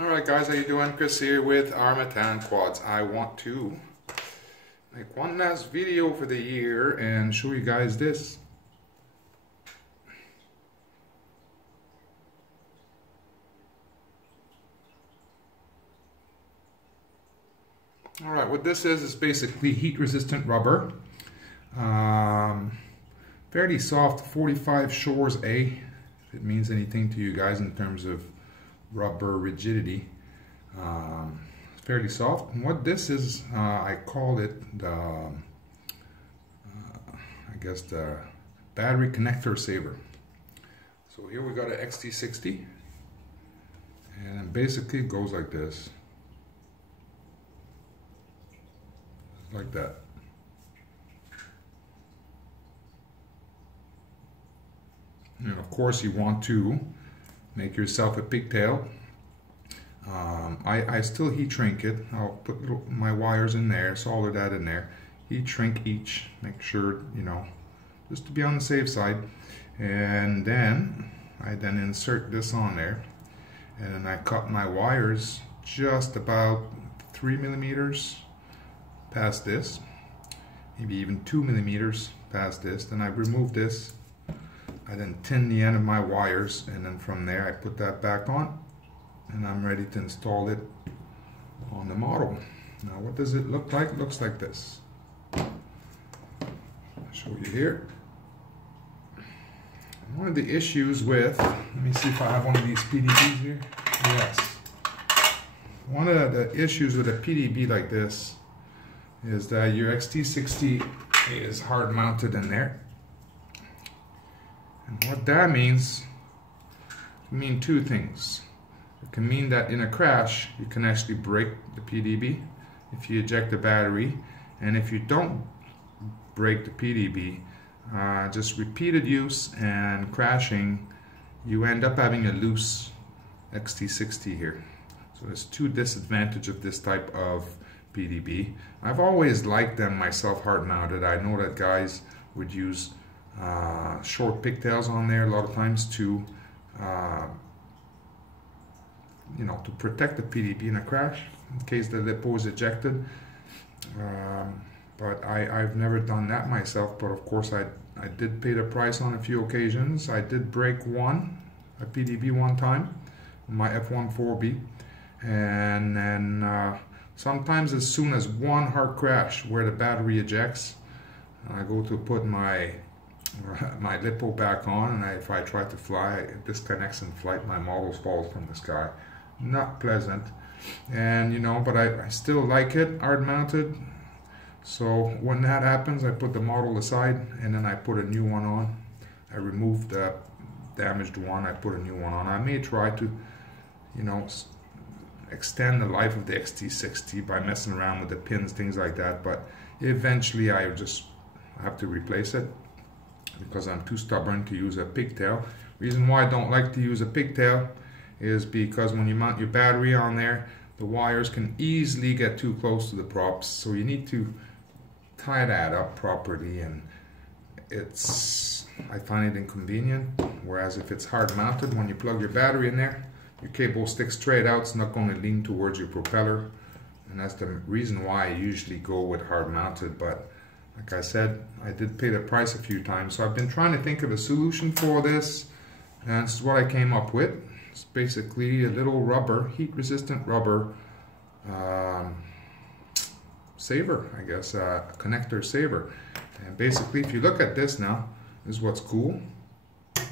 Alright guys, how you doing? Chris here with Armattan Quads. I want to make one last video for the year and show you guys this. Alright, what this is basically heat resistant rubber. Fairly soft 45 Shores A, if it means anything to you guys in terms of rubber rigidity. It's fairly soft. And what this is, I call it the, I guess the battery connector saver. So here we got an XT60, and basically it goes like this, like that. And of course you want to make yourself a pigtail. I still heat shrink it. I'll put my wires in there, solder that in there, heat shrink each, make sure, you know, just to be on the safe side. And then I insert this on there, and then I cut my wires just about 3 millimeters past this, maybe even 2 millimeters past this. Then I remove this. I then tin the end of my wires, and then from there I put that back on, and I'm ready to install it on the model. Now what does it look like? It looks like this. I'll show you here. One of the issues with, let me see if I have one of these PDBs here. Yes. One of the issues with a PDB like this is that your XT60 is hard mounted in there. And what that means, can mean two things. It can mean that in a crash, you can actually break the PDB if you eject the battery. And if you don't break the PDB, just repeated use and crashing, you end up having a loose XT60 here. So there's two disadvantages of this type of PDB. I've always liked them myself hard mounted. I know that guys would use short pigtails on there a lot of times to you know, to protect the PDB in a crash in case the LiPo is ejected. But I've never done that myself, but of course I did pay the price on a few occasions. I did break a PDB one time, my F14B, and then sometimes as soon as one hard crash where the battery ejects, I go to put my LiPo back on, and if I try to fly, it disconnects in flight. My model falls from the sky. Not pleasant. And you know, but I still like it hard mounted. So when that happens, I put the model aside, and then I put a new one on. I removed the damaged one, I put a new one on. I may try to, you know, extend the life of the XT60 by messing around with the pins, things like that, but eventually I just have to replace it because I'm too stubborn to use a pigtail. Reason why I don't like to use a pigtail is because when you mount your battery on there, the wires can easily get too close to the props, so you need to tie that up properly, and I find it inconvenient. Whereas if it's hard mounted, when you plug your battery in there, your cable sticks straight out, it's not going to lean towards your propeller, and that's the reason why I usually go with hard mounted. But like I said, I did pay the price a few times, so I've been trying to think of a solution for this, and this is what I came up with. It's basically a little rubber, heat resistant rubber saver, I guess, a connector saver. And basically if you look at this now, this is what's cool. You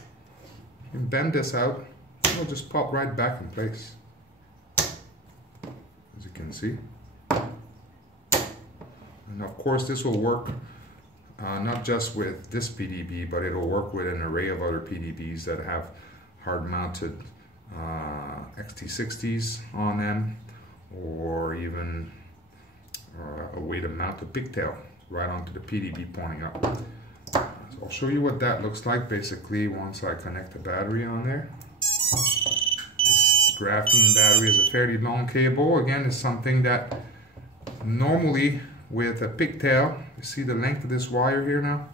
can bend this out, it'll just pop right back in place, as you can see. And of course this will work not just with this PDB, but it'll work with an array of other PDBs that have hard mounted XT60s on them, or even a way to mount a pigtail right onto the PDB pointing up. So I'll show you what that looks like basically once I connect the battery on there. This graphene battery is a fairly long cable. Again, it's something that normally with a pigtail, you see the length of this wire here now?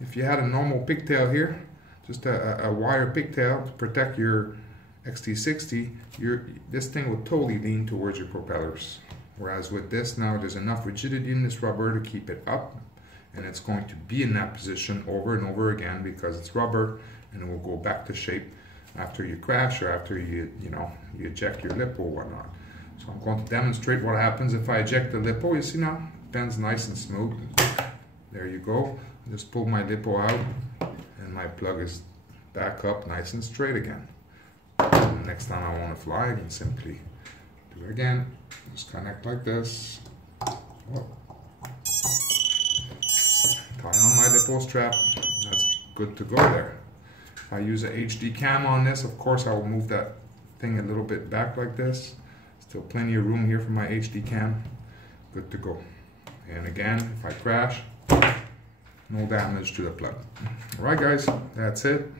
If you had a normal pigtail here, just a wire pigtail to protect your XT60, this thing will totally lean towards your propellers. Whereas with this now, there's enough rigidity in this rubber to keep it up, and it's going to be in that position over and over again because it's rubber, and it will go back to shape after you crash or after you eject your lipo or whatnot. So I'm going to demonstrate what happens if I eject the lipo. You see now, it bends nice and smooth. There you go. Just pull my lipo out, and my plug is back up nice and straight again. And next time I want to fly, I can simply do it again. Just connect like this. Whoa. Tie on my lipo strap. That's good to go there. If I use a HD cam on this, of course I will move that thing a little bit back like this. Still plenty of room here for my HD cam. Good to go. And again, if I crash, no damage to the plug. Alright guys, that's it.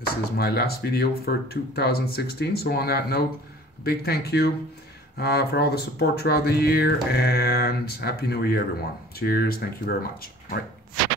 This is my last video for 2016. So on that note, big thank you for all the support throughout the year, and Happy New Year everyone. Cheers, thank you very much. All right.